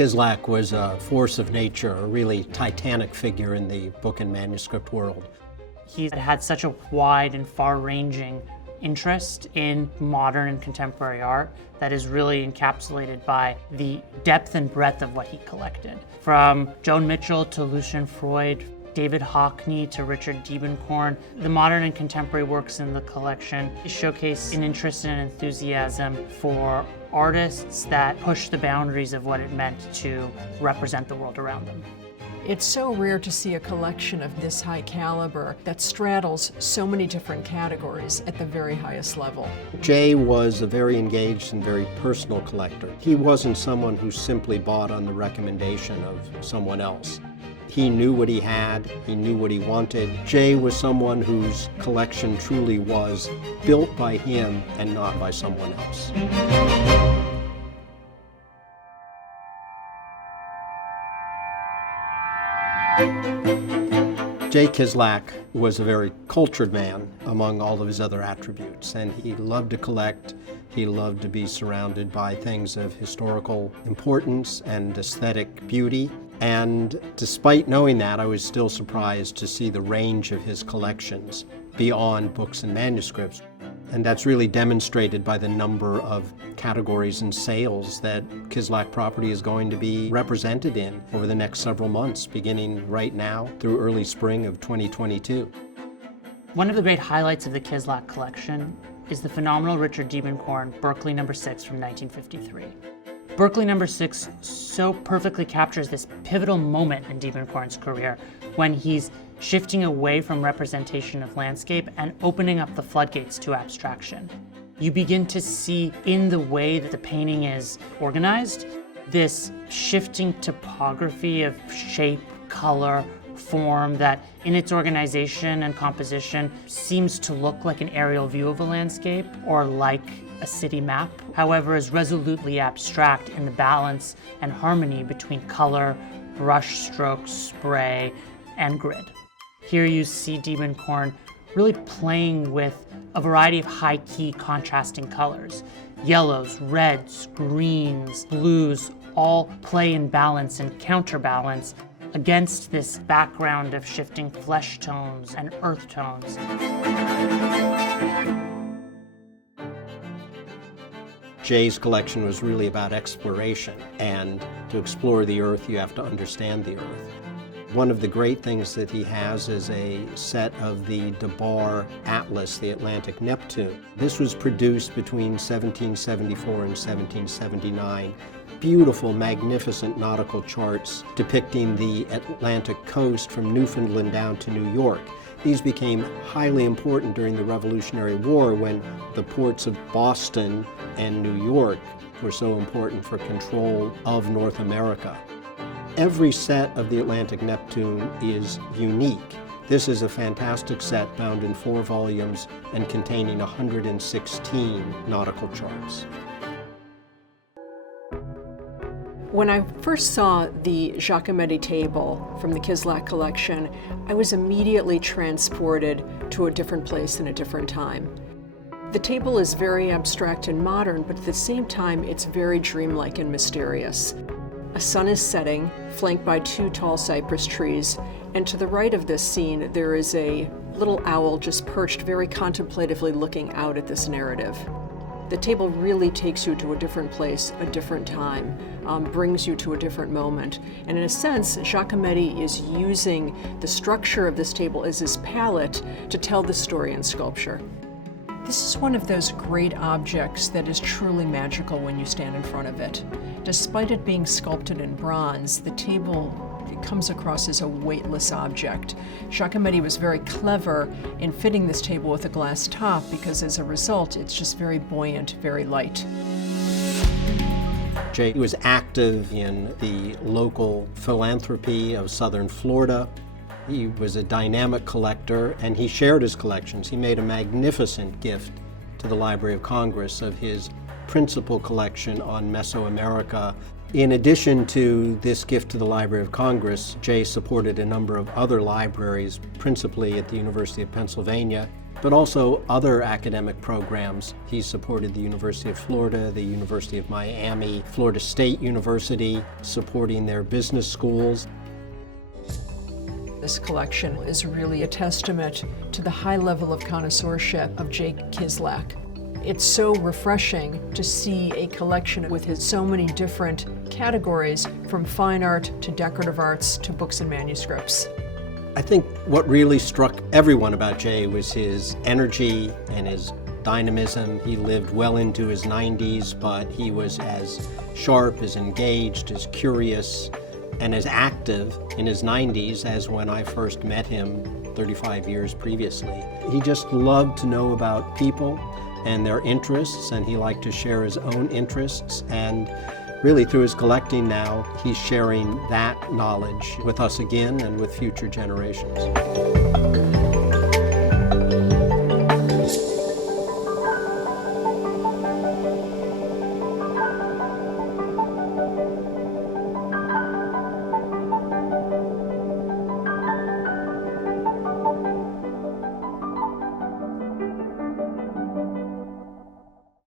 Kislak was a force of nature, a really titanic figure in the book and manuscript world. He had such a wide and far-ranging interest in modern and contemporary art that is really encapsulated by the depth and breadth of what he collected. From Joan Mitchell to Lucian Freud, David Hockney to Richard Diebenkorn, the modern and contemporary works in the collection showcase an interest and enthusiasm for artists that push the boundaries of what it meant to represent the world around them. It's so rare to see a collection of this high caliber that straddles so many different categories at the very highest level. Jay was a very engaged and very personal collector. He wasn't someone who simply bought on the recommendation of someone else. He knew what he had, he knew what he wanted. Jay was someone whose collection truly was built by him and not by someone else. Jay Kislak was a very cultured man among all of his other attributes, and he loved to collect. He loved to be surrounded by things of historical importance and aesthetic beauty. And despite knowing that, I was still surprised to see the range of his collections beyond books and manuscripts. And that's really demonstrated by the number of categories and sales that Kislak property is going to be represented in over the next several months, beginning right now through early spring of 2022. One of the great highlights of the Kislak collection is the phenomenal Richard Diebenkorn Berkeley No. 6 from 1953. Berkeley No. 6 so perfectly captures this pivotal moment in Diebenkorn's career when he's shifting away from representation of landscape and opening up the floodgates to abstraction. You begin to see in the way that the painting is organized, this shifting topography of shape, color, form that in its organization and composition seems to look like an aerial view of a landscape or like a city map, however is resolutely abstract in the balance and harmony between color, brush strokes, spray, and grid. Here you see Diebenkorn really playing with a variety of high-key contrasting colors. Yellows, reds, greens, blues all play in balance and counterbalance against this background of shifting flesh tones and earth tones. Jay's collection was really about exploration, and to explore the earth, you have to understand the earth. One of the great things that he has is a set of the DeBar Atlas, the Atlantic Neptune. This was produced between 1774 and 1779. Beautiful, magnificent nautical charts depicting the Atlantic coast from Newfoundland down to New York. These became highly important during the Revolutionary War when the ports of Boston and New York were so important for control of North America. Every set of the Atlantic Neptune is unique. This is a fantastic set bound in 4 volumes and containing 116 nautical charts. When I first saw the Giacometti table from the Kislak collection, I was immediately transported to a different place and a different time. The table is very abstract and modern, but at the same time, it's very dreamlike and mysterious. A sun is setting, flanked by 2 tall cypress trees, and to the right of this scene, there is a little owl just perched very contemplatively looking out at this narrative. The table really takes you to a different place, a different time, brings you to a different moment. And in a sense, Giacometti is using the structure of this table as his palette to tell the story in sculpture. This is one of those great objects that is truly magical when you stand in front of it. Despite it being sculpted in bronze, the table comes across as a weightless object. Giacometti was very clever in fitting this table with a glass top because as a result, it's just very buoyant, very light. Jay was active in the local philanthropy of Southern Florida. He was a dynamic collector, and he shared his collections. He made a magnificent gift to the Library of Congress of his principal collection on Mesoamerica. In addition to this gift to the Library of Congress, Jay supported a number of other libraries, principally at the University of Pennsylvania. but also other academic programs. He supported the University of Florida, the University of Miami, Florida State University, supporting their business schools. This collection is really a testament to the high level of connoisseurship of Jay Kislak. It's so refreshing to see a collection with so many different categories, from fine art to decorative arts to books and manuscripts. I think what really struck everyone about Jay was his energy and his dynamism. He lived well into his 90s, but he was as sharp, as engaged, as curious, and as active in his 90s as when I first met him 35 years previously. He just loved to know about people and their interests, and he liked to share his own interests, and really through his collecting now, he's sharing that knowledge with us again and with future generations.